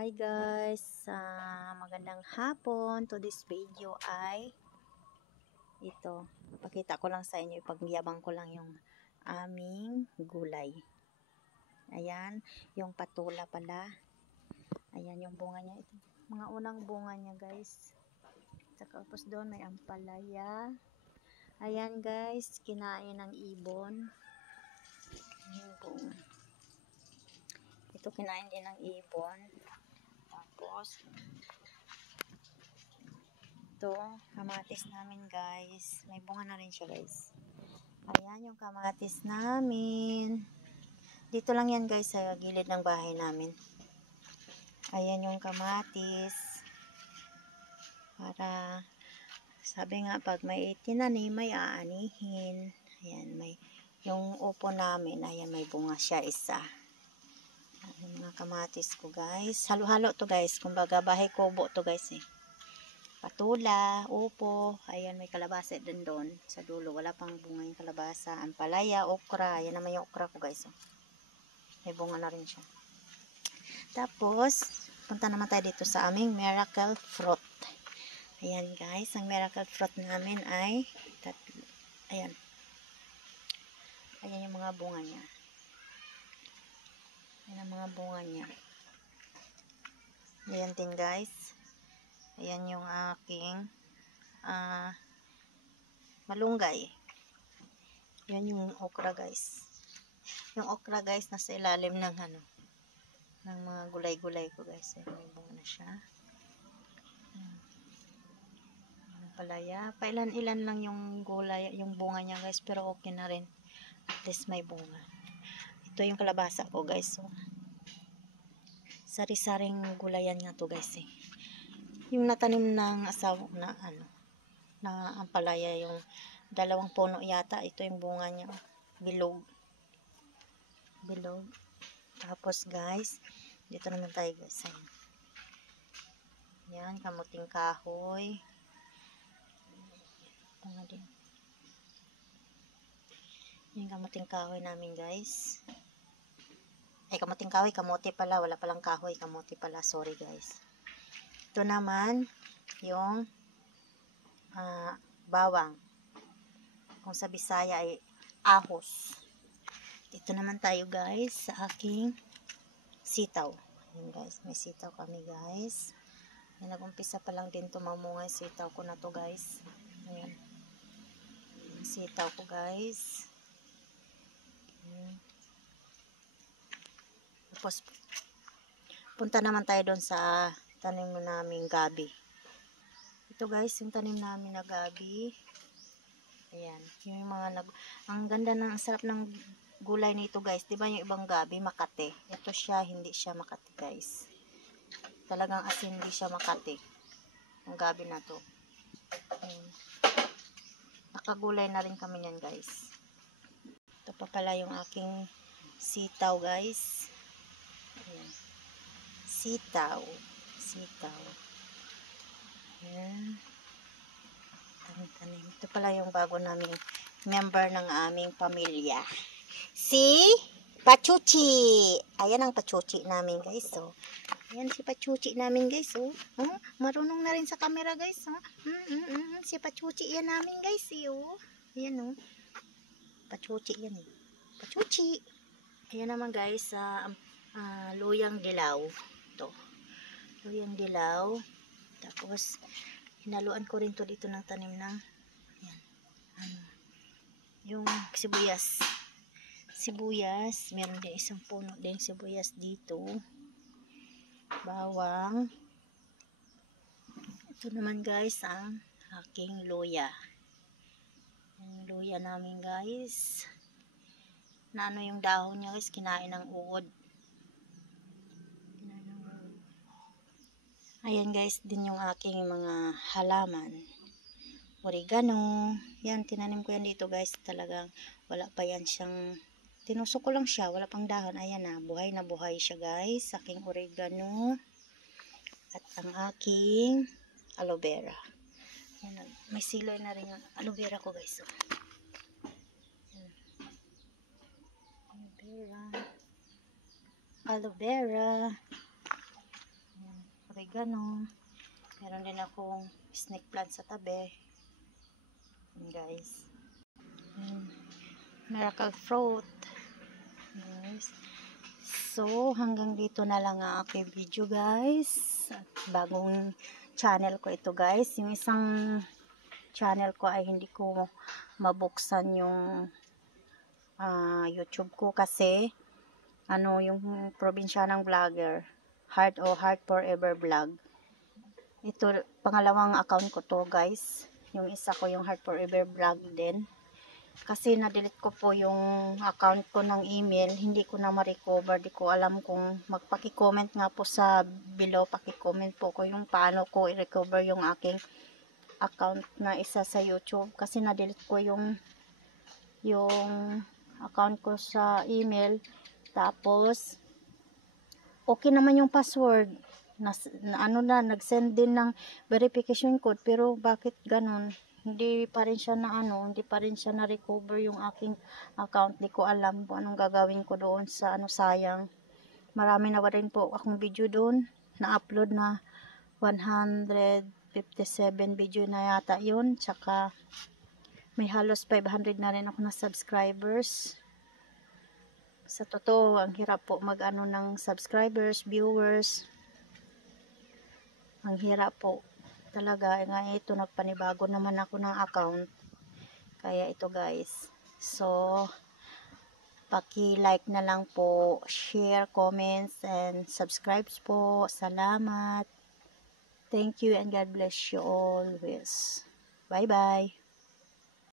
Hi guys, magandang hapon. To this video ay ito, pakita ko lang sa inyo, ipagyabang ko lang yung aming gulay. Ayan, yung patula pala. Ayan yung bunga niya. Ito, mga unang bunga niya guys. Tapos doon may ampalaya. Ayan guys, kinain ng ibon. Ayan po. Ito kinain din ng ibon. Tapos ito, kamatis namin guys. May bunga na rin siya guys. Ayan yung kamatis namin. Dito lang yan guys sa gilid ng bahay namin. Ayan yung kamatis. Para, sabi nga pag may tinanim, may aanihin. Ayan, may, yung upo namin, ayan may bunga siya isa. Ayan mga kamatis ko guys. Halo-halo to guys. Kumbaga bahay kubo to guys eh. Patula, upo, ayan may kalabasa din doon sa dulo, wala pang bunga yung kalabasa, ampalaya, okra, ayan naman yung okra ko guys, oh. May bunga na rin siya. Tapos, punta naman tayo dito sa aming miracle fruit. Ayan guys, ang miracle fruit namin ay tatlo. Ayan. Ayan yung mga bunga niya. Ayan ang mga bunga niya. Ayan din guys. Ayan yung aking malunggay. Yan yung okra guys. Yung okra guys nasa ilalim ng ng mga gulay-gulay ko guys. Ayan, may bunga na siya. Palaya. Pailan-ilan lang yung gulay, yung bunga niya guys, pero okay na rin. At least may bunga. Ito yung kalabasa ko guys. So, sari-saring gulayan nga to guys eh. Yung natanim ng asawa na na ampalaya, yung dalawang puno yata, ito yung bunga niya, bilog. Tapos guys, dito naman tayo guys. Yan, kamuting kahoy. Bunga din. Yan, kamuting kahoy namin guys. Ay, kamuting kahoy, kamote pala, wala palang kahoy, kamote pala, sorry guys. Ito naman yung bawang. Kung sa Bisaya ay ahos. Dito naman tayo guys sa aking sitaw. Ayan guys, may sitaw kami guys. Ayan, nag-umpisa pa lang din tumamunga yung sitaw ko na to guys. Ayan. Yung sitaw ko guys. Ayan. Tapos punta naman tayo doon sa tanim naming gabi. Ito guys, yung tanim namin na gabi. Ayan, yung mga ang ganda ng, ang sarap ng gulay nito guys. Diba yung ibang gabi makate? Ito siya, hindi siya makate guys. Talagang asin, hindi siya makate. Ang gabi na to. Ayan. Nakagulay na rin kami yan guys. Ito pa pala yung aking sitaw guys. Ayan. Sitaw. Ayan. Tanim. Ito pala yung bago naming member ng aming pamilya. Si Pachuchi. Ayan ang Pachuchi namin guys. So, ayan si Pachuchi namin guys. Oh. Oh, marunong na rin sa camera guys. Oh. Si Pachuchi yan namin guys. Oh. Ayan oh. Pachuchi yan eh. Pachuchi. Ayan naman guys. Luyang dilaw. Ito. Luyang dilaw. Tapos, hinaluan ko rin to dito ng tanim ng yan, yung sibuyas. Meron din isang puno din sibuyas dito. Bawang. Ito naman guys ang aking luya. Yung luya namin guys. Na yung dahon niya guys, kinain ng uod. Ayan guys, din yung aking mga halaman. Oregano. Yan, tinanim ko yan dito guys. Talagang wala pa yan siyang, tinusok ko lang siya, wala pang dahon. Ayan na buhay siya guys. Aking oregano. At ang aking aloe vera. Ayan, may siloy na rin yung aloe vera ko guys. Aloe vera. oregano. Meron din akong snake plant sa tabi. Guys. Miracle fruit. Guys. So, hanggang dito na lang ang aking video, guys. At bagong channel ko ito, guys. Yung isang channel ko ay hindi ko mabuksan yung YouTube ko kasi yung probinsyanang vlogger, Heart Forever Vlog. Ito, pangalawang account ko to, guys. Yung isa ko yung Heart Forever Vlog din. Kasi na-delete ko po yung account ko ng email, hindi ko na ma-recover. Di ko alam kung magpaki-comment nga po sa below, paki-comment po ko yung paano ko i-recover yung aking account na isa sa YouTube. Kasi na-delete ko yung account ko sa email. Tapos okay naman yung password. Nag-send din ng verification code, pero bakit ganun? Hindi pa rin siya hindi pa rin siya na-recover yung aking account. Di ko alam kung anong gagawin ko doon sa sayang. Marami na rin po akong video doon na-upload na 157 video na yata yun. Tsaka may halos 500 na rin ako na subscribers. Sa totoo, ang hirap po ng subscribers, viewers. Ang hirap po talaga. Nga ito, nagpanibago naman ako ng account. Kaya ito, guys. So, paki-like na lang po, share, comments, and subscribe po. Salamat. Thank you and God bless you always. Bye-bye.